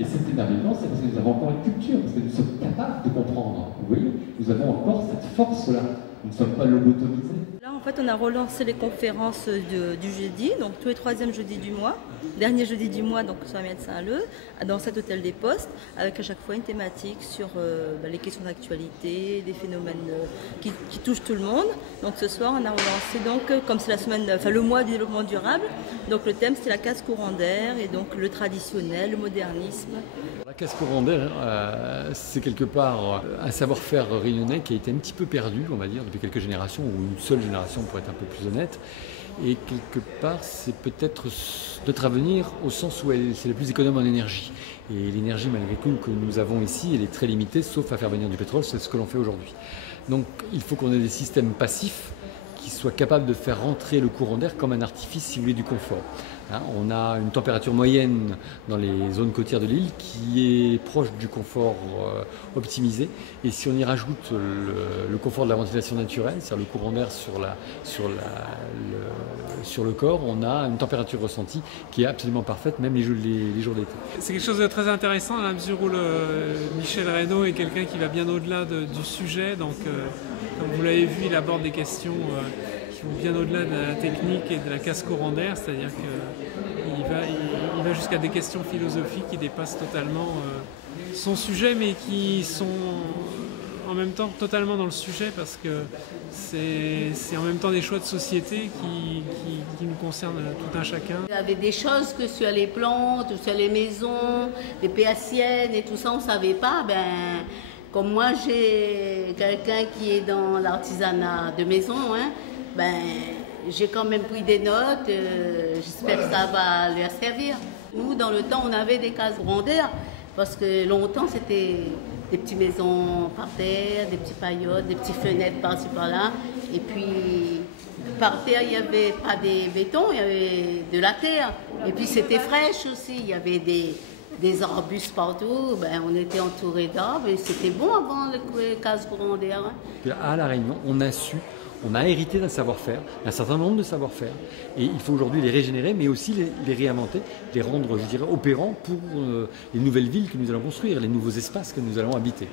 Et cet émerveillement, c'est parce que nous avons encore une culture, parce que nous sommes capables de comprendre. Vous voyez, nous avons encore cette force-là. Nous ne sommes pas lobotomisés. Là, en fait, on a relancé les conférences du jeudi, donc tous les troisièmes jeudis du mois, dernier jeudi du mois, donc sur la de Saint-Leu, dans cet hôtel des Postes, avec à chaque fois une thématique sur les questions d'actualité, des phénomènes qui touchent tout le monde. Donc ce soir, on a relancé, donc, comme c'est la semaine, enfin le mois du développement durable, donc le thème c'était la casse courant d'air, et donc le traditionnel, le modernisme. La casse courant d'air, c'est quelque part un savoir-faire réunionnais qui a été un petit peu perdu, on va dire, depuis quelques générations, ou une seule génération pour être un peu plus honnête. Et quelque part, c'est peut-être notre avenir au sens où c'est le plus économe en énergie. Et l'énergie, malgré tout, que nous avons ici, elle est très limitée, sauf à faire venir du pétrole, c'est ce que l'on fait aujourd'hui. Donc il faut qu'on ait des systèmes passifs qui soient capables de faire rentrer le courant d'air comme un artifice, si vous voulez, du confort. On a une température moyenne dans les zones côtières de l'île qui est proche du confort optimisé. Et si on y rajoute le confort de la ventilation naturelle, c'est-à-dire le courant d'air sur le corps, on a une température ressentie qui est absolument parfaite, même les jours d'été. C'est quelque chose de très intéressant à la mesure où Michel Reynaud est quelqu'un qui va bien au-delà du sujet. Donc, comme vous l'avez vu, il aborde des questions qui vont bien au-delà de la technique et de la casse courant d'air, c'est-à-dire qu'il va jusqu'à des questions philosophiques qui dépassent totalement son sujet, mais qui sont en même temps totalement dans le sujet, parce que c'est en même temps des choix de société qui nous concernent tout un chacun. Il y avait des choses que sur les plantes, sur les maisons, les péaciennes et tout ça, on ne savait pas. Comme moi, j'ai quelqu'un qui est dans l'artisanat de maison, j'ai quand même pris des notes, j'espère que ça va leur servir. Nous, dans le temps, on avait des cases courant d'air, parce que longtemps, c'était des petites maisons par terre, des petits paillotes, des petites fenêtres par-ci par-là. Et puis, par terre, il n'y avait pas des bétons, il y avait de la terre. Et puis, c'était fraîche aussi, il y avait des arbustes partout, on était entouré d'arbres et c'était bon avant les cases courant d'air. À La Réunion, on a hérité d'un savoir-faire, d'un certain nombre de savoir-faire, et il faut aujourd'hui les régénérer, mais aussi les réinventer, les rendre, je dirais, opérants pour les nouvelles villes que nous allons construire, les nouveaux espaces que nous allons habiter.